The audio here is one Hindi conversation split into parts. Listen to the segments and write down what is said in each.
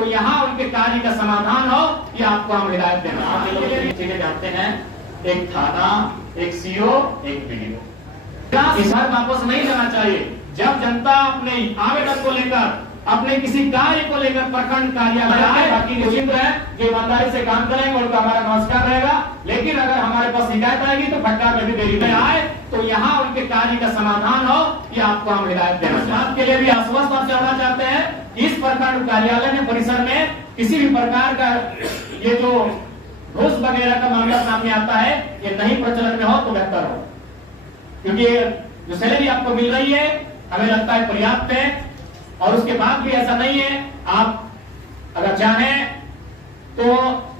तो यहाँ उनके कार्य का समाधान हो, ये आपको हम हिदायत देना। आप लोग चीजें जानते हैं, एक थाना, एक सीओ, एक बीडीओ। इस बार वापस नहीं जाना चाहिए। जब जनता अपने आवेदन को लेकर, अपने किसी कार्य को लेकर प्रखंड कार्यालय आए, बाकी निश्चित है जो ईमानदारी से काम करेंगे उनका हमारा नमस्कार रहेगा। लेकिन अगर हमारे पास शिकायत आएगी तो फटकार में भी देरी में आए, तो यहाँ उनके कार्य का समाधान हो, ये आपको हम हिदायत देना। इस बात के लिए भी आश्वस्त आपसे होना चाहते हैं, इस प्रखंड कार्यालय में, परिसर में किसी भी प्रकार का ये जो घूस वगैरह का मामला सामने आता है, ये नहीं प्रचलन में हो तो बेहतर हो, क्योंकि जो सैलरी आपको मिल रही है हमें लगता है पर्याप्त है। और उसके बाद भी ऐसा नहीं है, आप अगर चाहें तो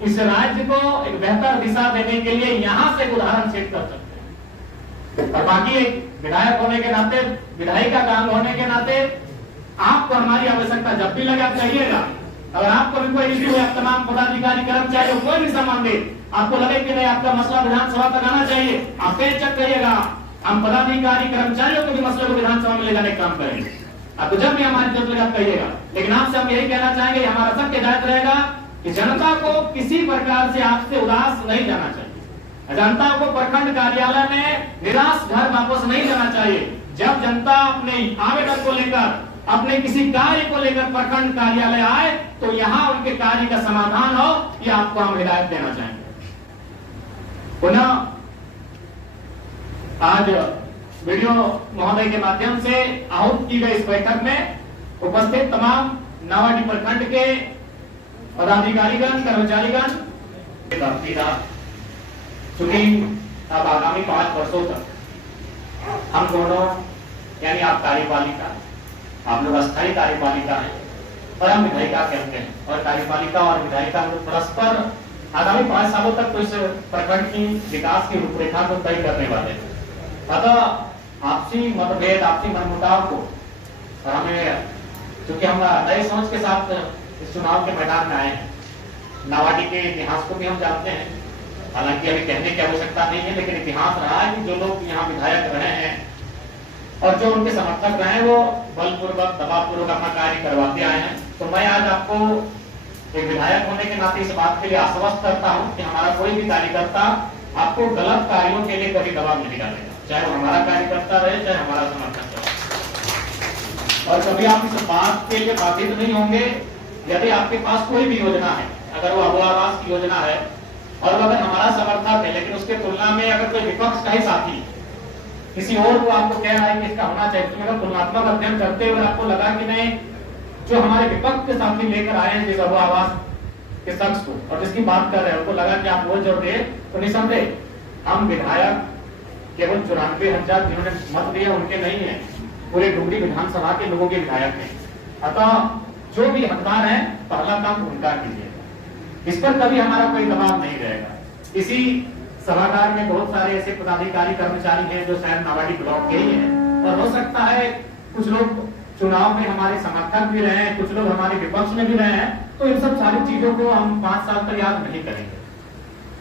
इस राज्य को एक बेहतर दिशा देने के लिए यहां से उदाहरण सेट कर सकते हैं। और बाकी एक विधायक होने के नाते, विधायिका काम होने के नाते आपको हमारी आवश्यकता जब भी लगे आप कहिएगा। अगर आपको भी कोई इश्यू है, आप तमाम पदाधिकारी कर्मचारी कोई भी सामान दे, आपको लगे कि नहीं आपका मसला विधानसभा तक आना चाहिए, आप पेज चेक करिएगा। हम पदाधिकारी कर्मचारियों के भी मसले को विधानसभा में ले जाने का काम करेंगे। आपको जब भी हमारी जरूरत लगे आप कहिएगा। लेकिन आपसे हम यही कहना चाहेंगे, हमारा सबके हिदायत रहेगा कि जनता को किसी प्रकार से आपसे उदास नहीं जाना चाहिए। जनता को प्रखंड कार्यालय में निराश घर वापस नहीं जाना चाहिए। जब जनता अपने आवेदन को लेकर, अपने किसी कार्य को लेकर प्रखंड कार्यालय आए, तो यहाँ उनके कार्य का समाधान हो, ये आपको हम हिदायत देना चाहेंगे। पुनः आज वीडियो महोदय के माध्यम से आहूत की गई इस बैठक में उपस्थित तमाम नावाडीह प्रखंड के पदाधिकारीगण, कर्मचारीगण, चूंकि अब आगामी 5 वर्षों तक हम दोनों, यानी आप कार्यपालिका, आप लोग अस्थायी कार्यपालिका हैं और हम विधायिका कहते हैं, और कार्यपालिका और विधायिका परस्पर आगामी 5 सालों तक तो इस प्रखंड की विकास की रूपरेखा को तय करने वाले हैं। अतः आपसी मतभेद, आपसी मनमुटाव को, और हमें चूंकि हम नए सोच के साथ इस चुनाव के मैदान में आए हैं, नावाडीह के इतिहास को भी हम जानते हैं, हालांकि अभी कहने की आवश्यकता नहीं है, लेकिन इतिहास रहा है कि जो लोग यहाँ विधायक रहे हैं और जो उनके समर्थक रहे हैं, वो बलपूर्वक, दबावपूर्वक अपना कार्य करवाते आए हैं। तो मैं आज आपको एक विधायक होने के नाते इस बात के लिए आश्वस्त करता हूँ कि हमारा कोई भी कार्यकर्ता आपको गलत कार्यों के लिए कभी दबाव नहीं डालेगा, चाहे वो हमारा कार्यकर्ता रहे, चाहे हमारा समर्थक रहे। और कभी आप इस बात के लिए बाधित नहीं होंगे यदि आपके पास कोई भी योजना है, अगर वो अबू आवास की योजना है और अगर हमारा समर्थक है, लेकिन उसके तुलना में अगर कोई विपक्ष का ही साथी किसी और को आपको कह रहा है कि इसका होना चाहिए, तो अगर तुलनात्मक अध्ययन करते हुए आपको लगा कि नहीं, जो हमारे विपक्ष के साथी लेकर आए हैं जिस अबू आवास के शख्स को और जिसकी बात कर रहे हैं, उनको लगा कि आप वोट जोड़ दिए, तो निसंदेह हम विधायक केवल 94,000 जिन्होंने मत दिए उनके नहीं है, पूरे डुमरी विधानसभा के लोगों के विधायक हैं। अतः जो भी हकदार है, पहला काम उनका कीजिए। इस पर कभी हमारा कोई दबाव नहीं रहेगा। इसी सभागार में बहुत सारे ऐसे पदाधिकारी कर्मचारी हैं जो शायद नावाडीह ब्लॉक के ही हैं, और हो सकता है कुछ लोग चुनाव में हमारे समर्थक भी रहे हैं, कुछ लोग हमारे विपक्ष में भी रहे हैं, तो इन सब सारी चीजों को हम 5 साल तक याद नहीं करेंगे।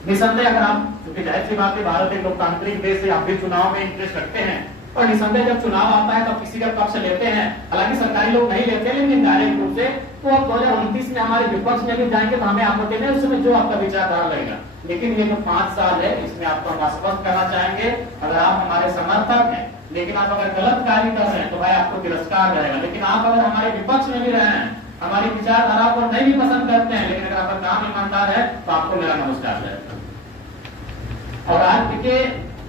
निसंदेह अगर आप, क्योंकि जाहिर सी बात है भारत एक लोकतांत्रिक देश है, आप भी चुनाव में इंटरेस्ट रखते हैं, और निसंदेह जब चुनाव आता है तब किसी का पक्ष लेते हैं, हालांकि सरकारी लोग नहीं लेते, लेकिन डायरेक्ट रूप से, तो अब 2029 में हमारे विपक्ष में भी जाएंगे तो हमें आपत्ति नहीं, उस समय जो आपका विचारधारा लगेगा। लेकिन ये जो 5 साल है, इसमें आपको हम आश्वस्त करना चाहेंगे, अगर आप हमारे समर्थक हैं, लेकिन आप अगर गलत कार्य कर रहे हैं तो भाई आपको तिरस्कार रहेगा। लेकिन आप अगर हमारे विपक्ष में भी रहे हैं, हमारी विचारधारा को नहीं भी पसंद करते हैं, लेकिन अगर आपका काम ईमानदार है तो आपको मेरा नमस्कार रहेगा। और आज के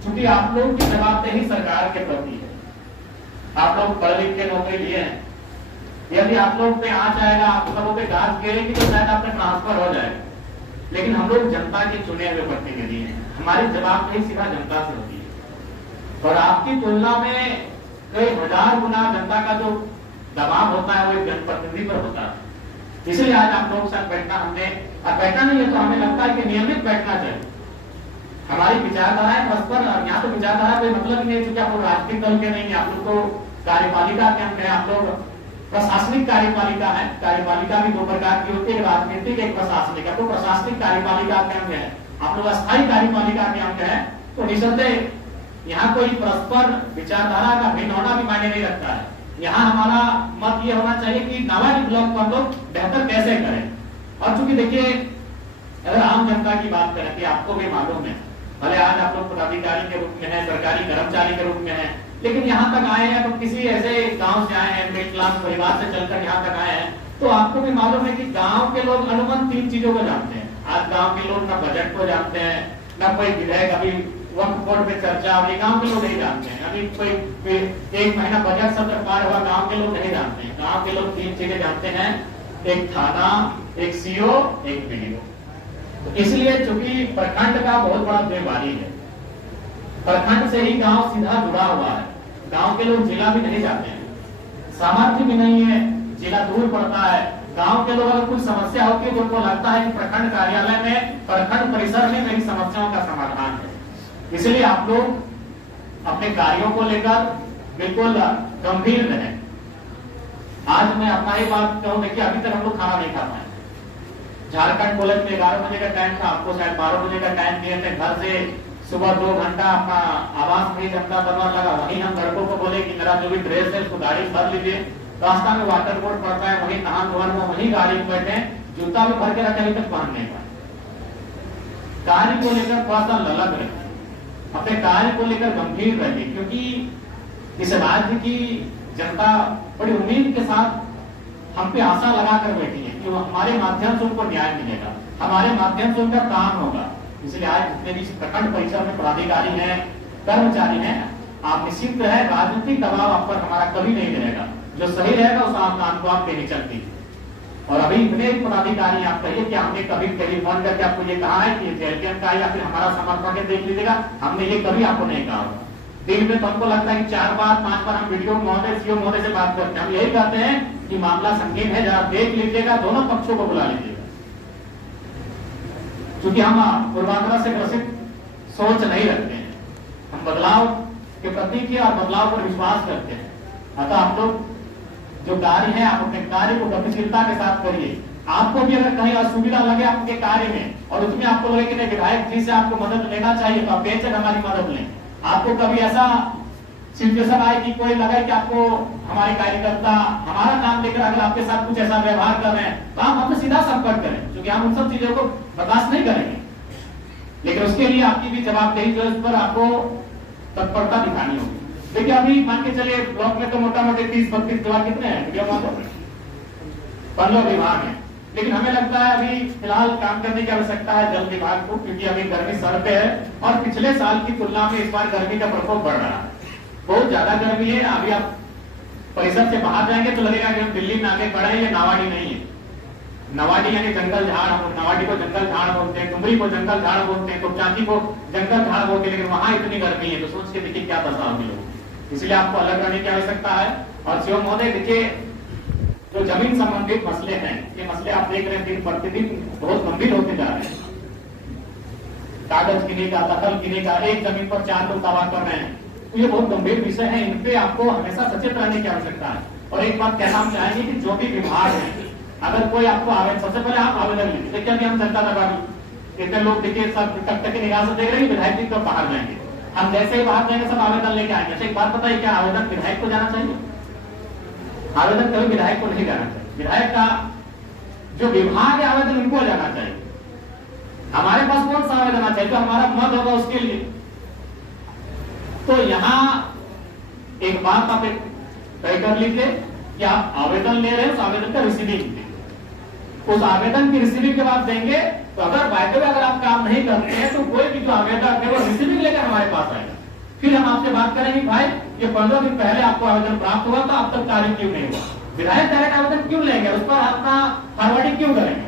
चूंकि आप लोग की जवाबदेही सरकार के प्रति है, आप लोग पढ़ लिख के नौकरी लिए हैं, यदि आप लोग पे आंच आएगा, आप सबों पे गाज गिरेगी तो शायद आपने ट्रांसफर हो जाएगा, लेकिन हम लोग जनता के चुने हुए प्रतिनिधि हैं, हमारी जवाबदेही सीधा जनता से होती है, और आपकी तुलना में कई 1000 गुना जनता का जो दबाव होता है वो एक जनप्रतिनिधि पर होता है। इसलिए आज आप लोग साथ बैठना, हमने बैठा नहीं है तो हमें लगता है कि नियमित बैठना चाहिए। हमारी विचारधाराएं परस्पर, यहाँ तो विचारधारा कोई मतलब नहीं है, क्योंकि आप लोग राजनीतिक दल के नहीं है, आप लोग तो कार्यपालिका के अंग है, आप लोग प्रशासनिक कार्यपालिका है। कार्यपालिका भी 2 प्रकार की होती है, राजनीतिक, एक प्रशासनिक। तो प्रशासनिक कार्यपालिका के अंग है, आप लोग अस्थायी कार्यपालिका के अंग है, तो निसंदेह यहाँ कोई परस्पर विचारधारा का भिन्न होना भी मायने नहीं रखता है। यहाँ हमारा मत ये होना चाहिए कि नावाडीह ब्लॉक को हम लोग बेहतर कैसे करें। देखिए, अगर आम जनता की बात करें कि आपको भी मालूम है, भले आज आप लोग पदाधिकारी के रूप में हैं, सरकारी कर्मचारी के रूप में हैं, लेकिन यहाँ तक आए हैं तो किसी ऐसे गांव से आए हैं, मिडिल क्लास परिवार से चलकर यहाँ तक आए हैं, तो आपको भी मालूम है कि गांव के लोग अमूमन 3 चीजों को जानते हैं। आज गांव के लोग ना बजट को जानते हैं, ना कोई विधेयक अभी वक्फ बोर्ड पे चर्चा, अभी गांव के लोग नहीं जानते हैं। अभी कोई 1 महीना बजट सत्र पार हुआ, गांव के लोग नहीं जानते हैं। गांव के लोग 3 चीजें जानते हैं, एक थाना, एक सीओ, एक बीडीओ। तो इसलिए चूंकि प्रखंड का बहुत बड़ा जिम्मेवारी है, प्रखंड से ही गांव सीधा जुड़ा हुआ है। गांव के लोग जिला भी नहीं जाते हैं, सामर्थ्य भी नहीं है, जिला दूर पड़ता है। गांव के लोग अगर कुछ समस्या होती है तो उनको लगता है कि प्रखंड कार्यालय में, प्रखंड परिसर में मेरी समस्याओं का समाधान है। इसलिए आप लोग अपने कार्यों को लेकर बिल्कुल गंभीर रहें। आज मैं अपना ही बात कहूं, देखिए अभी तक हम लोग खाना नहीं खा पाए। झारखंड कॉलेज में 11 बजे का टाइम था, आपको शायद 12 बजे का टाइम दिए थे। घर से सुबह 2 घंटा अपना आवास में जनता दरबार लगा, वहीं हम लड़कों को बोले कि मेरा जो भी ड्रेस है उसको गाड़ी भर लीजिए, रास्ता में वाटर बोर्ड पड़ता है, वहीं नहा धोवन में वहीं गाड़ी में बैठे, जूता भी भर के रखे, अभी तक पहन नहीं पाए। कार्य को लेकर थोड़ा सा ललक रहे, अपने कार्य को लेकर गंभीर रहिए, क्योंकि इस राज्य की जनता बड़ी उम्मीद के साथ हम पे आशा लगाकर बैठी है कि हमारे माध्यम से उनको न्याय मिलेगा, हमारे माध्यम से उनका काम होगा। इसलिए आज जितने भी प्रखंड परिसर में पदाधिकारी हैं, कर्मचारी हैं, आप निश्चित है राजनीतिक दबाव आप पर हमारा कभी नहीं रहेगा। जो सही रहेगा उस आपको आप पे नहीं चलती। और अभी इतने पदाधिकारी आप कहिए कि हमने कभी टेलीफोन करके आपको ये कहा है कि जेएलपीएम का या फिर हमारा समर्थन है देख लीजिएगा, हमने ये कभी आपको नहीं कहा। दिन में तो हमको लगता है कि 4 बार 5 बार हम वीडियो महोदय, सीओ महोदय से बात करते हैं, हम यही कहते हैं कि मामला संगीन है, जरा देख लीजिएगा, दोनों पक्षों को बुला लीजिएगा। क्योंकि हम पूर्वाग्रह से ग्रसित सोच नहीं रखते हैं, हम बदलाव के प्रति और बदलाव पर विश्वास करते हैं। अतः आप लोग जो कार्य है, आप अपने कार्य को गतिशीलता के साथ करिए। आपको भी अगर कहीं असुविधा लगे आपके कार्य में और उसमें आपको लगे कि नहीं विधायक जी से आपको मदद लेना चाहिए, तो आप बेशक हमारी मदद लें। आपको कभी ऐसा सिचुएशन आए कि कोई लगे कि आपको हमारे कार्यकर्ता हमारा काम लेकर अगर आपके साथ कुछ ऐसा व्यवहार कर रहे हैं, तो आप हमसे सीधा संपर्क करें, क्योंकि हम उन सब चीजों को बर्दाश्त नहीं करेंगे। लेकिन उसके लिए आपकी भी जवाबदेही जो इस पर आपको तत्परता दिखानी होगी। देखिए अभी मान के चलिए ब्लॉक में तो मोटा मोटी 30-32 विभाग कितने हैं, 15 विभाग है, लेकिन हमें लगता है अभी फिलहाल काम करने की आवश्यकता है जल विभाग को, क्योंकि अभी गर्मी सर पे है और पिछले साल की तुलना में इस बार गर्मी का प्रकोप बढ़ रहा है, बहुत ज्यादा गर्मी है। अभी आप परिसर से बाहर जाएंगे तो लगेगा कि हम दिल्ली में आगे बढ़े, ये नावाडी नहीं है। नवाडी यानी जंगल झाड़, नवाडी को जंगल झाड़ बोलते हैं, डुमरी को जंगल झाड़ बोलते हैं, तोपचांदी को जंगल झाड़ बोलते हैं, लेकिन वहां इतनी गर्मी है, तो सोच के देखिए क्या दशा होगी लोग। इसलिए आपको अलग रहने की आवश्यकता है। और सीओ महोदय देखिए, जो जमीन संबंधित मसले हैं, ये मसले आप देख रहे हैं दिन प्रतिदिन बहुत गंभीर होते जा रहे हैं। कागज गिने का, दखल गिने का, एक जमीन पर 4 लोग दावा कर रहे हैं, तो ये बहुत गंभीर विषय है, इन पे आपको हमेशा सचेत रहने की आवश्यकता है। और एक बात कहना हम चाहेंगे कि जो भी विभाग है, अगर कोई आपको आवेदन, सबसे पहले आप आवेदन लीजिए। देखिए अभी हम जनता दरबार कितने लोग देखिए सब तक की निगाह से देख रहे हैं, विधायक जी कब बाहर जाएंगे, हम जैसे ही बाहर जाएंगे सब आवेदन लेके आएंगे। अच्छा एक बात बताइए, क्या आवेदन विधायक को जाना चाहिए? आवेदन कभी विधायक को नहीं जाना चाहिए। विधायक का जो विभाग है आवेदन उनको जाना चाहिए। हमारे पास कौन सा आवेदन आना चाहिए, तो हमारा मत होगा उसके लिए। तो यहाँ एक बात आप तय कर लीजिए कि आप आवेदन ले रहे हैं, उस आवेदन का रिसीविंग, उस आवेदन की रिसीविंग के बाद देंगे। तो अगर बाय अगर आप काम नहीं करते हैं तो कोई भी जो आवेदन है वो रिसीविंग लेकर हमारे पास आएगा, फिर हम आपसे बात करेंगे भाई ये 15 दिन पहले आपको आवेदन प्राप्त हुआ था, अब तक कार्य क्यों नहीं हुआ। विधायक डायरेक्ट आवेदन क्यों लेंगे, उस पर अपना फॉरवर्डिंग क्यों करेंगे?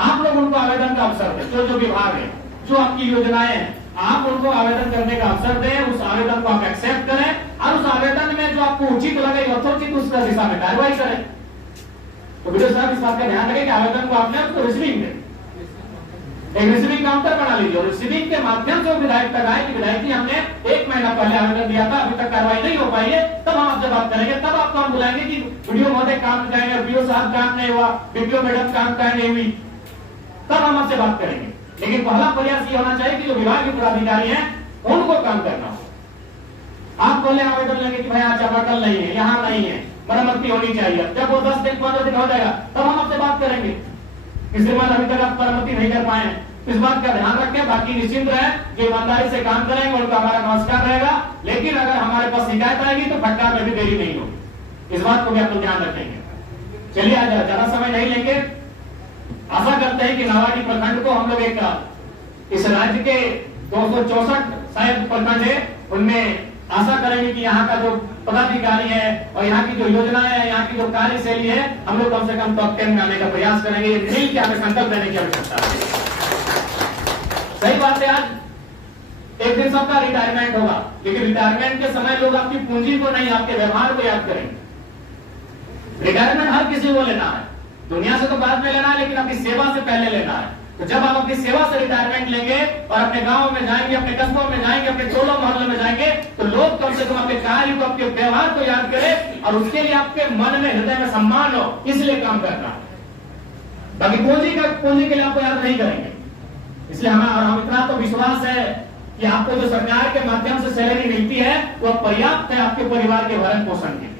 आप लोग उनको आवेदन का अवसर दें, जो विभाग है, जो आपकी योजनाएं हैं, आप उनको आवेदन करने का अवसर दें, उस आवेदन को आप एक्सेप्ट करें और उस आवेदन में जो आपको उचित लगे यथोचित उसका दिशा में कार्रवाई करें। तो वीडियो साहब इस बात का ध्यान रखें कि आवेदन को आपने उसको रिसीविंग दें, एक रिसीविंग काउंटर बना लीजिए और रिसीविंग के माध्यम से विधायक तक आए कि विधायक जी हमने 1 महीना पहले आवेदन दिया था, अभी तक कार्रवाई नहीं हो पाई है, तब हम आपसे बात करेंगे। तब आपको हम बुलाएंगे कि वीडियो महोदय काम जाएंगे, वीडियो साहब काम नहीं हुआ, वीडियो मैडम काम नहीं हुई, तब हम आपसे बात करेंगे। लेकिन पहला प्रयास ये होना चाहिए कि जो विभाग के पदाधिकारी हैं उनको काम करना हो। आप पहले आवेदन लेंगे कि भाई अच्छा बटल नहीं है, यहाँ नहीं है, मरम्मती होनी चाहिए, जब वो 10 दिन 15 दिन हो जाएगा तब हम आपसे बात करेंगे। इसके बाद अभी तक आप परामर्श नहीं कर पाए हैं। इस बात का ध्यान रखें, बाकी निश्चिंत रहे, जो ईमानदारी से काम करेंगे उनका हमारा नमस्कार रहेगा। लेकिन अगर हमारे पास शिकायत आएगी तो फटकार में भी देरी नहीं होगी, इस बात को भी आप लोग ध्यान रखेंगे। चलिए आज ज्यादा समय नहीं लेंगे। आशा करते हैं कि नावाडी प्रखंड को हम लोग एक इस राज्य के 264 शायद प्रखंड है, उनमें आशा करेंगे कि यहाँ का जो पदाधिकारी है और यहाँ की जो योजनाएं है, यहाँ की जो कार्यशैली है, हम लोग कम से कम टॉप 10 में आने का प्रयास करेंगे। मिल के हमें संकल्प लेने की आवश्यकता है। सही बात है, आज एक दिन सबका रिटायरमेंट होगा, लेकिन रिटायरमेंट के समय लोग आपकी पूंजी को नहीं, आपके व्यवहार को याद करेंगे। रिटायरमेंट हर किसी को लेना है, दुनिया से तो बाद में लेना है, लेकिन अपनी सेवा से पहले लेना है। तो जब आप अपनी सेवा से रिटायरमेंट लेंगे और अपने गांव में जाएंगे, अपने कस्बों में जाएंगे, अपने टोलों मोहल्ले में जाएंगे, तो लोग कम से कम आपके कार्य को, आपके व्यवहार को याद करें और उसके लिए आपके मन में, हृदय में सम्मान हो, इसलिए काम करना। बाकी पूंजी के लिए आपको याद नहीं करेंगे। इसलिए हम इतना तो विश्वास है कि आपको जो सरकार के माध्यम से सैलरी मिलती है वो पर्याप्त है आपके परिवार के भरण पोषण के।